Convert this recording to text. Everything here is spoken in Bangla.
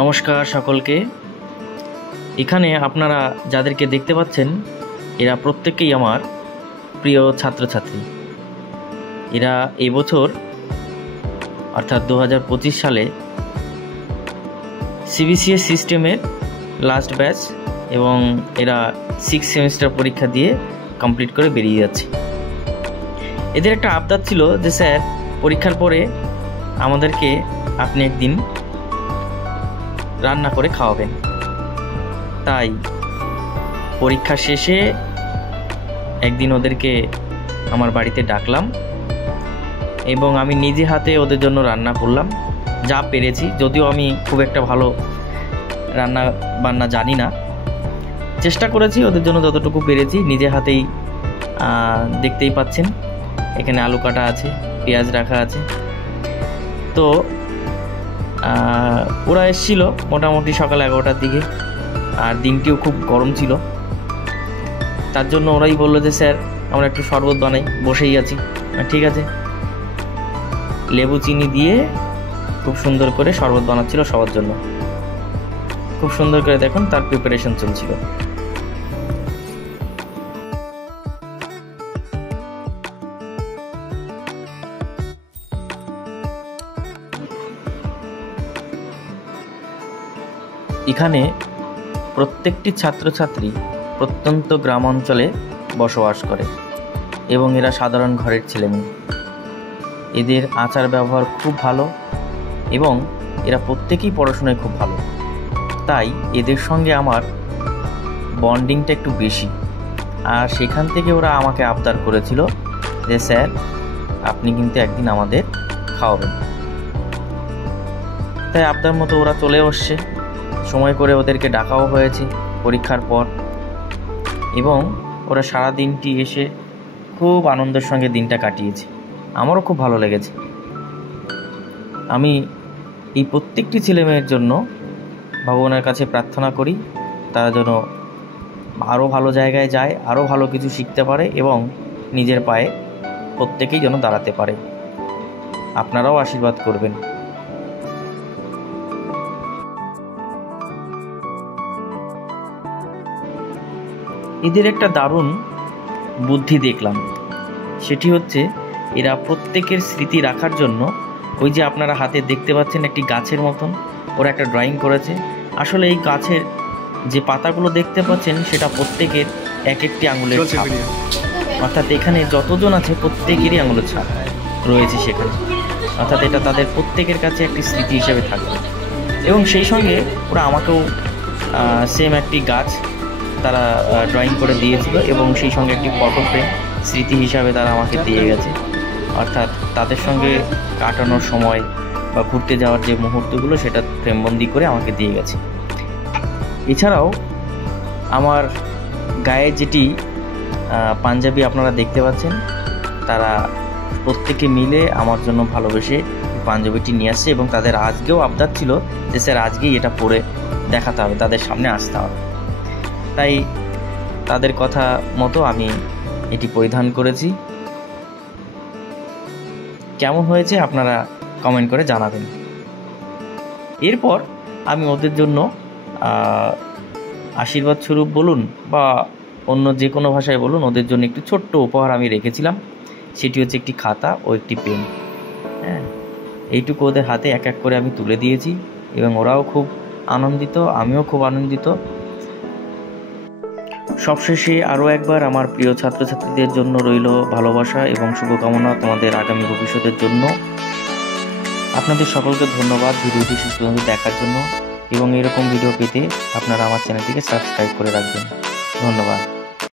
নমস্কার সকলকে। এখানে আপনারা যাদেরকে দেখতে পাচ্ছেন এরা প্রত্যেকেই আমার প্রিয় ছাত্রছাত্রী। এরা এবছর অর্থাৎ 2025 সালে সিবিসিএস সিস্টেমের লাস্ট ব্যাচ এবং এরা 6 সেমিস্টার পরীক্ষা দিয়ে কমপ্লিট করে বেরিয়ে যাচ্ছে। এদের একটা আবদার ছিল যে স্যার পরীক্ষার পরে আমাদেরকে আপনি একদিন রান্না করে খাওয়াবেন। তাই পরীক্ষা শেষে একদিন ওদেরকে আমার বাড়িতে ডাকলাম এবং আমি নিজে হাতে ওদের জন্য রান্না করলাম যা পেরেছি। যদিও আমি খুব একটা ভালো রান্না বান্না জানি না, চেষ্টা করেছি ওদের জন্য যতটুকু পেরেছি নিজে হাতেই। দেখতেই পাচ্ছেন এখানে আলু কাটা আছে, পেঁয়াজ রাখা আছে। তো ওরা এসেছিল মোটামুটি সকাল 11টার দিকে, আর দিনটিও খুব গরম ছিল। তার জন্য ওরাই বললো যে স্যার আমরা একটু শরবত বানাই, বসেই আছি। ঠিক আছে, লেবু চিনি দিয়ে খুব সুন্দর করে শরবত বানাচ্ছিল সবার জন্য। খুব সুন্দর করে দেখুন তার প্রিপারেশন চলছিল। এখানে প্রত্যেকটি ছাত্রছাত্রী প্রত্যন্ত গ্রাম অঞ্চলে বসবাস করে এবং এরা সাধারণ ঘরের ছেলেমেয়ে। এদের আচার ব্যবহার খুব ভালো এবং এরা প্রত্যেকেই পড়াশোনায় খুব ভালো। তাই এদের সঙ্গে আমার বন্ডিংটা একটু বেশি। আর সেখান থেকে ওরা আমাকে আবদার করেছিল যে স্যার আপনি কিন্তু একদিন আমাদের খাওয়াবেন। তাই আবদার মতো ওরা চলে আসছে, সময় করে ওদেরকে ডাকাও হয়েছে পরীক্ষার পর, এবং ওরা সারা দিনটি এসে খুব আনন্দের সঙ্গে দিনটা কাটিয়েছে। আমারও খুব ভালো লেগেছে। আমি এই প্রত্যেকটি ছেলেমেয়ের জন্য ভগবানের কাছে প্রার্থনা করি তারা যেন আরও ভালো জায়গায় যায়, আরও ভালো কিছু শিখতে পারে এবং নিজের পায়ে প্রত্যেকেই যেন দাঁড়াতে পারে। আপনারাও আশীর্বাদ করবেন। এদের একটা দারুণ বুদ্ধি দেখলাম, সেটি হচ্ছে এরা প্রত্যেকের স্মৃতি রাখার জন্য ওই যে আপনারা হাতে দেখতে পাচ্ছেন একটি গাছের মতন ওরা একটা ড্রয়িং করেছে। আসলে এই গাছের যে পাতাগুলো দেখতে পাচ্ছেন সেটা প্রত্যেকের এক একটি আঙুলের ছাপ, অর্থাৎ এখানে যতজন আছে প্রত্যেকেরই আঙুলের ছাপ রয়েছে সেখানে। অর্থাৎ এটা তাদের প্রত্যেকের কাছে একটি স্মৃতি হিসেবে থাকবে। এবং সেই সঙ্গে ওরা আমাকেও সেম একটি গাছ তারা ড্রয়িং করে দিয়েছিল এবং সেই সঙ্গে একটি ফটো ফ্রেম স্মৃতি হিসাবে তারা আমাকে দিয়ে গেছে। অর্থাৎ তাদের সঙ্গে কাটানোর সময় বা ঘুরতে যাওয়ার যে মুহূর্তগুলো সেটা ফ্রেমবন্দি করে আমাকে দিয়ে গেছে। এছাড়াও আমার গায়ে যেটি পাঞ্জাবি আপনারা দেখতে পাচ্ছেন, তারা প্রত্যেকে মিলে আমার জন্য ভালোবেসে পাঞ্জাবিটি নিয়ে আসছে এবং তাদের আজকেও আবদার ছিল যে স্যার আজকেই এটা পরে দেখাতে হবে, তাদের সামনে আসতে হবে। তাই তাদের কথা মতো আমি এটি পরিধান করেছি। কেমন হয়েছে আপনারা কমেন্ট করে জানাবেন। এরপর আমি ওদের জন্য আশীর্বাদ স্বরূপ বলুন বা অন্য যে কোনো ভাষায় বলুন, ওদের জন্য একটি ছোট্ট উপহার আমি রেখেছিলাম। সেটি হচ্ছে একটি খাতা ও একটি পেন। হ্যাঁ, এইটুকু ওদের হাতে এক এক করে আমি তুলে দিয়েছি এবং ওরাও খুব আনন্দিত, আমিও খুব আনন্দিত। সবশেষে আরও একবার আমার প্রিয় ছাত্রছাত্রীদের জন্য রইল ভালোবাসা এবং শুভকামনা তোমাদের আগামী ভবিষ্যতের জন্য। আপনাদের সকলকে ধন্যবাদ ভিডিওটি শেষ পর্যন্ত দেখার জন্য, এবং এরকম ভিডিও পেতে আপনারা আমার চ্যানেলটিকে সাবস্ক্রাইব করে রাখবেন। ধন্যবাদ।